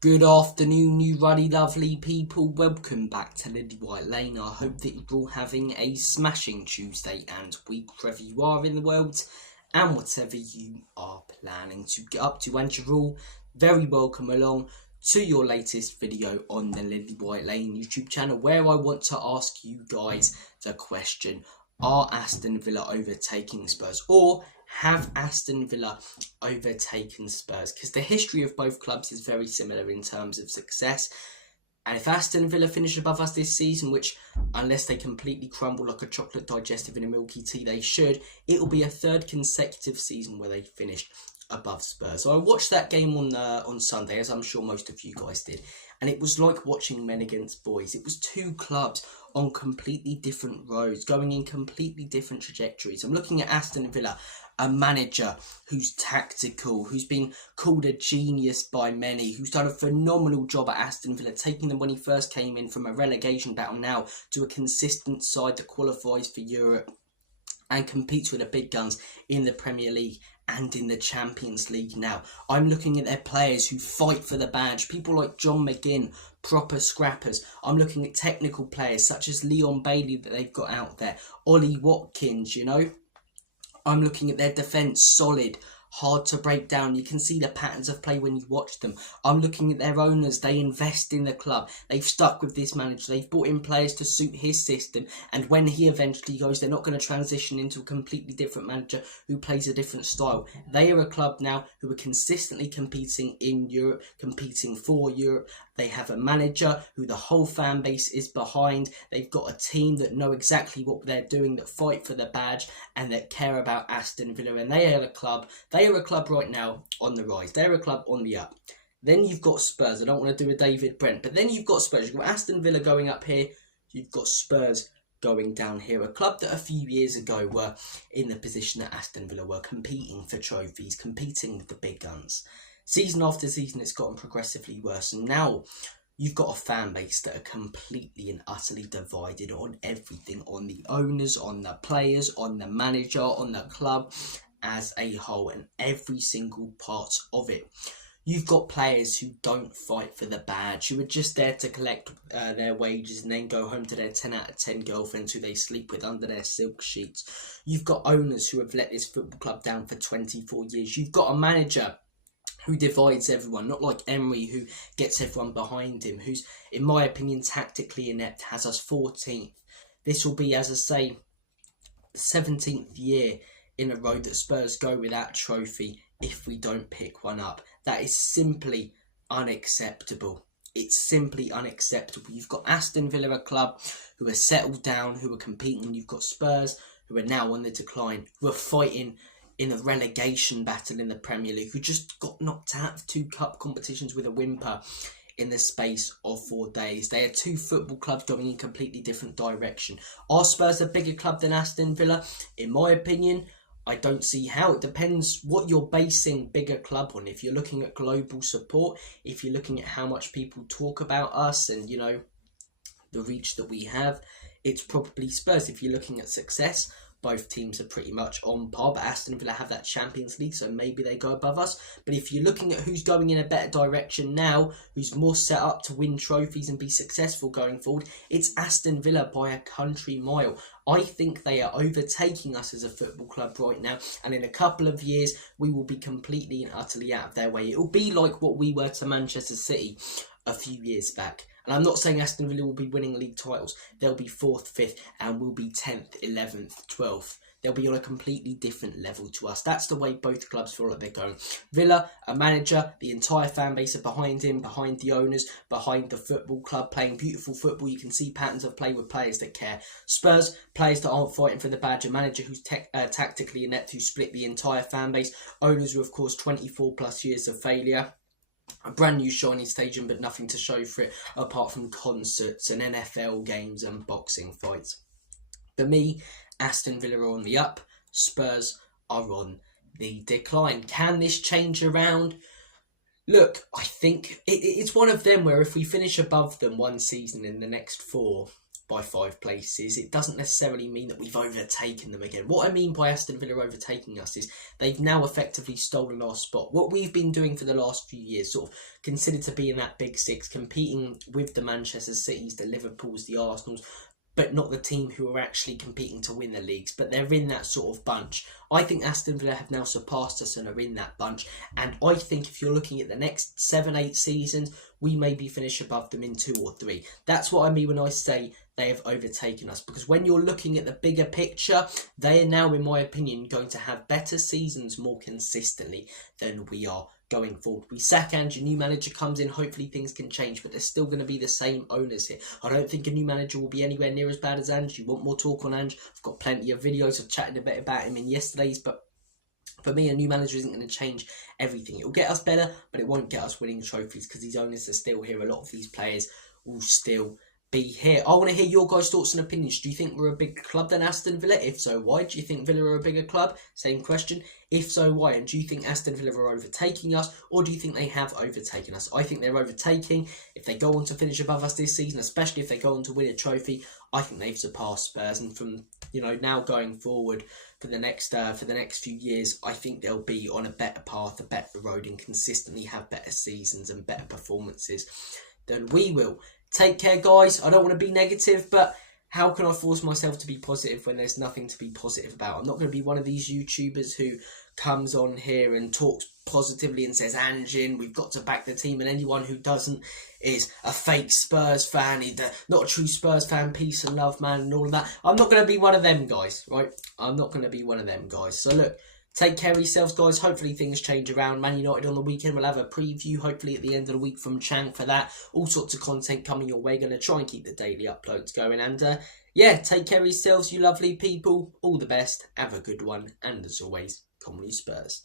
Good afternoon, you ruddy lovely people. Welcome back to Lilywhite Lane. I hope that you're all having a smashing Tuesday and week wherever you are in the world and whatever you are planning to get up to. And you're all very welcome along to your latest video on the Lilywhite Lane YouTube channel, where I want to ask you guys the question: are Aston Villa overtaking Spurs, or have Aston Villa overtaken Spurs? Because the history of both clubs is very similar in terms of success. And if Aston Villa finish above us this season, which, unless they completely crumble like a chocolate digestive in a milky tea, they should, it will be a third consecutive season where they finished above Spurs. So I watched that game on Sunday, as I'm sure most of you guys did, and it was like watching men against boys. It was two clubs on completely different roads, going in completely different trajectories. I'm looking at Aston Villa, a manager who's tactical, who's been called a genius by many, who's done a phenomenal job at Aston Villa, taking them when he first came in from a relegation battle now to a consistent side that qualifies for Europe and competes with the big guns in the Premier League and in the Champions League now. I'm looking at their players who fight for the badge, people like John McGinn, proper scrappers. I'm looking at technical players such as Leon Bailey that they've got out there, Ollie Watkins, you know. I'm looking at their defence, solid, hard to break down. You can see the patterns of play when you watch them. I'm looking at their owners. They invest in the club. They've stuck with this manager. They've brought in players to suit his system. And when he eventually goes, they're not going to transition into a completely different manager who plays a different style. They are a club now who are consistently competing in Europe, competing for Europe. They have a manager who the whole fan base is behind. They've got a team that know exactly what they're doing, that fight for the badge and that care about Aston Villa. And they are a club right now on the rise. They're a club on the up. Then you've got Spurs. I don't want to do a David Brent, but then you've got Spurs. You've got Aston Villa going up here. You've got Spurs going down here. A club that a few years ago were in the position that Aston Villa were, competing for trophies, competing with the big guns. Season after season, it's gotten progressively worse. And now you've got a fan base that are completely and utterly divided on everything, on the owners, on the players, on the manager, on the club as a whole, and every single part of it. You've got players who don't fight for the badge, who are just there to collect their wages and then go home to their 10 out of 10 girlfriends who they sleep with under their silk sheets. You've got owners who have let this football club down for 24 years. You've got a manager who divides everyone, not like Emery, who gets everyone behind him, who's, in my opinion, tactically inept, has us 14th. This will be, as I say, the 17th year in a row that Spurs go without a trophy if we don't pick one up. That is simply unacceptable. It's simply unacceptable. You've got Aston Villa, a club who are settled down, who are competing. You've got Spurs, who are now on the decline, who are fighting in a relegation battle in the Premier League, who just got knocked out of 2 cup competitions with a whimper in the space of 4 days. They are 2 football clubs going in completely different direction. Are Spurs a bigger club than Aston Villa? In my opinion, I don't see how. It depends what you're basing bigger club on. If you're looking at global support, if you're looking at how much people talk about us and, you know, the reach that we have, it's probably Spurs. If you're looking at success, both teams are pretty much on par, but Aston Villa have that Champions League, so maybe they go above us. But if you're looking at who's going in a better direction now, who's more set up to win trophies and be successful going forward, it's Aston Villa by a country mile. I think they are overtaking us as a football club right now, and in a couple of years, we will be completely and utterly out of their way. It will be like what we were to Manchester City a few years back. And I'm not saying Aston Villa will be winning league titles. They'll be 4th, 5th, and we'll be 10th, 11th, 12th. They'll be on a completely different level to us. That's the way both clubs feel like they're going. Villa, a manager, the entire fan base are behind him, behind the owners, behind the football club, playing beautiful football. You can see patterns of play with players that care. Spurs, players that aren't fighting for the badge. A manager who's tactically inept, who split the entire fan base. Owners who, of course, 24 plus years of failure. A brand new shiny stadium, but nothing to show for it apart from concerts and NFL games and boxing fights. For me, Aston Villa are on the up, Spurs are on the decline. Can this change around? Look, I think it's one of them where if we finish above them one season in the next 4, by 5 places, it doesn't necessarily mean that we've overtaken them again. What I mean by Aston Villa overtaking us is they've now effectively stolen our spot. What we've been doing for the last few years, sort of considered to be in that big six, competing with the Manchester Cities, the Liverpools, the Arsenals, but not the team who are actually competing to win the leagues, but they're in that sort of bunch. I think Aston Villa have now surpassed us and are in that bunch, and I think if you're looking at the next 7-8 seasons, we maybe finish above them in 2 or 3. That's what I mean when I say they have overtaken us, because when you're looking at the bigger picture, they are now, in my opinion, going to have better seasons more consistently than we are going forward. We sack Ange, a new manager comes in, hopefully things can change, but there's still going to be the same owners here. I don't think a new manager will be anywhere near as bad as Ange. You want more talk on Ange? I've got plenty of videos. I've chatted a bit about him in yesterday's, but for me, a new manager isn't going to change everything. It will get us better, but it won't get us winning trophies because these owners are still here. A lot of these players will still be here. I want to hear your guys' thoughts and opinions. Do you think we're a bigger club than Aston Villa? If so, why? Do you think Villa are a bigger club? Same question. If so, why? And do you think Aston Villa are overtaking us, or do you think they have overtaken us? I think they're overtaking. If they go on to finish above us this season, especially if they go on to win a trophy, I think they've surpassed Spurs. And from now going forward for the next few years, I think they'll be on a better path, a better road, and consistently have better seasons and better performances than we will. Take care, guys. I don't want to be negative, but how can I force myself to be positive when there's nothing to be positive about? I'm not going to be one of these YouTubers who comes on here and talks positively and says, Anjin, we've got to back the team, and anyone who doesn't is a fake Spurs fan, not a true Spurs fan, peace and love, man, and all of that. I'm not going to be one of them guys, right? I'm not going to be one of them guys. So look, take care of yourselves, guys. Hopefully things change around. Man United on the weekend. We'll have a preview, hopefully, at the end of the week from Chang for that. All sorts of content coming your way. Going to try and keep the daily uploads going. And, yeah, take care of yourselves, you lovely people. All the best. Have a good one. And, as always, come on, you Spurs.